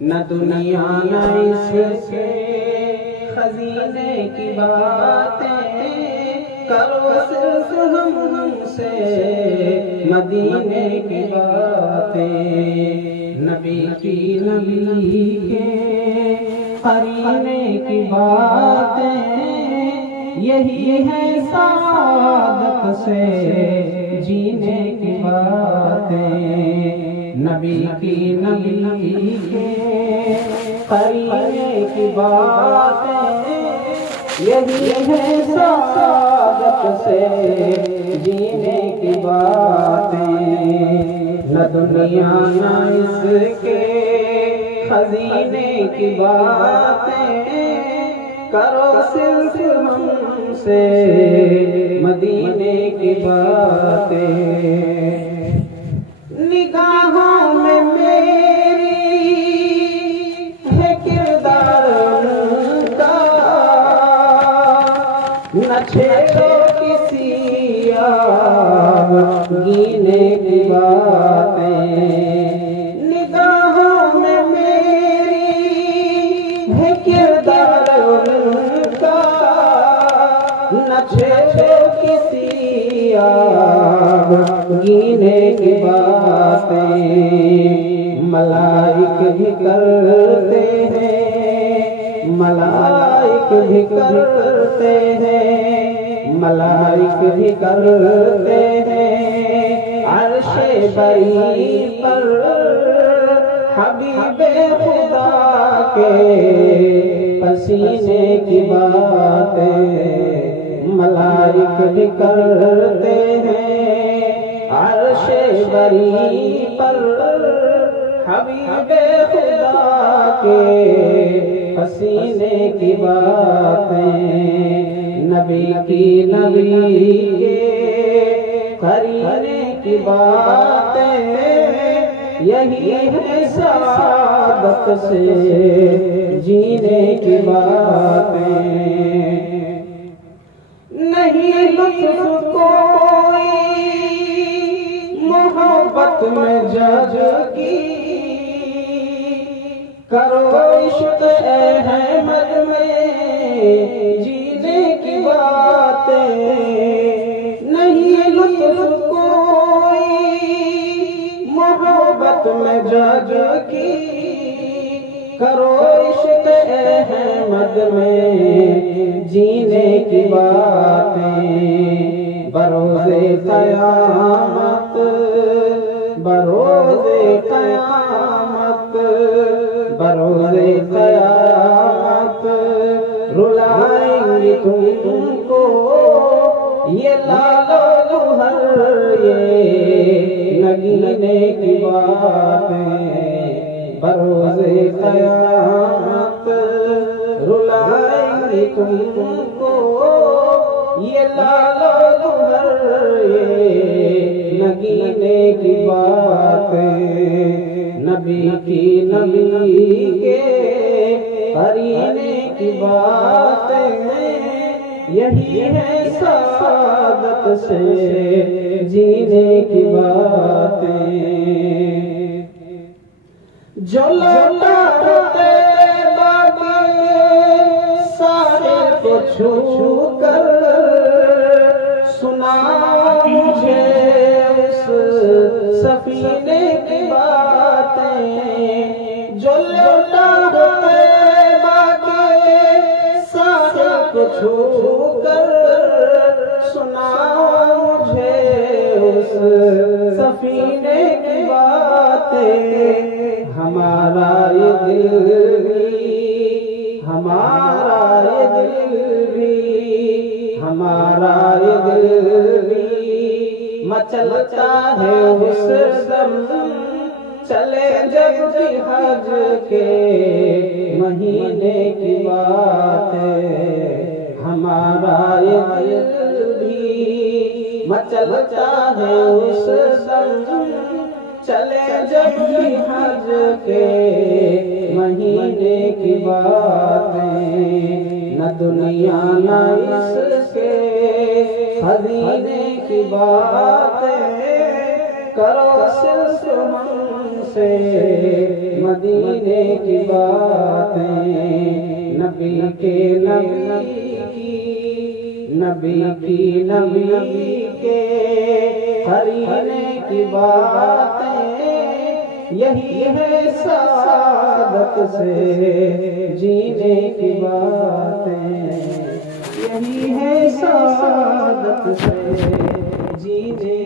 न दुनिया न इसके खजीने की बातें करो सिर्फ हमसे मदीने की बातें। नबी के करीने की बातें यही है सादत से जीने की बातें। नबी के करीने की बातें यही है सादत से जीने की बातें। न दुनिया न इसके खजीने की बातें करो सिर्फ हमसे मदीने की बातें। निगाहों में मेरी है किरदार उनका, न छेड़ो किसी यार गीने की बातें। निगाहों में मेरी है किरदार उनका, न छेड़ो किसी यार गीने की बातें। मलाइक भी करते हैं, मलाइक भी करते हैं, मलाइक भी करते हैं अर्शे बरी पर हबीबे खुदा के पसीने की बातें। मलाइक भी करते हैं अर्शे बरी पर हबीबे खुदा के पसीने की बातें। नबी के करीने की बातें यही है सादत से जीने की बातें। नहीं लुत्फ कोई मोहब्बत में जज की, करो इश्क अहमद में जीने की बातें। नहीं लुत्फ कोई मोहब्बत में जज की, करो इश्क अहमद में जीने की बातें। बरोज़े क़यामत, बरोज़े क़यामत, बरोज़े क़यामत रुलाएंगे तुमको ये लालो लुहर ये नगीने की बातें। बरोज़े क़यामत रुलाएंगे तुमको ये लालो लुहर ये नगीने की बातें। नबी के करीने की बातें यही है सादत से जीने की बातें। जो लौटाते बाकी सारे को छू कर सुना मुझे उस सफीने की बातें। जो लौटाते बाकी सारे को छू कर सुना मुझे उस सफीने की बातें। हमारा ये दिल भी, हमारा ये दिल भी, हमारा ये दिल भी मचलता है उस दम चले जब भी हज के महीने की बात है। हमारा ये दिल भी मचलता है उस दम चले जब भी हज के महीने की बातें। न दुनिया न इसके खजीने की बातें करो सिर्फ से मदीने की बातें, नबी के करीने की बातें, यही है सादत से जीने की बातें, यही है सादत से जीने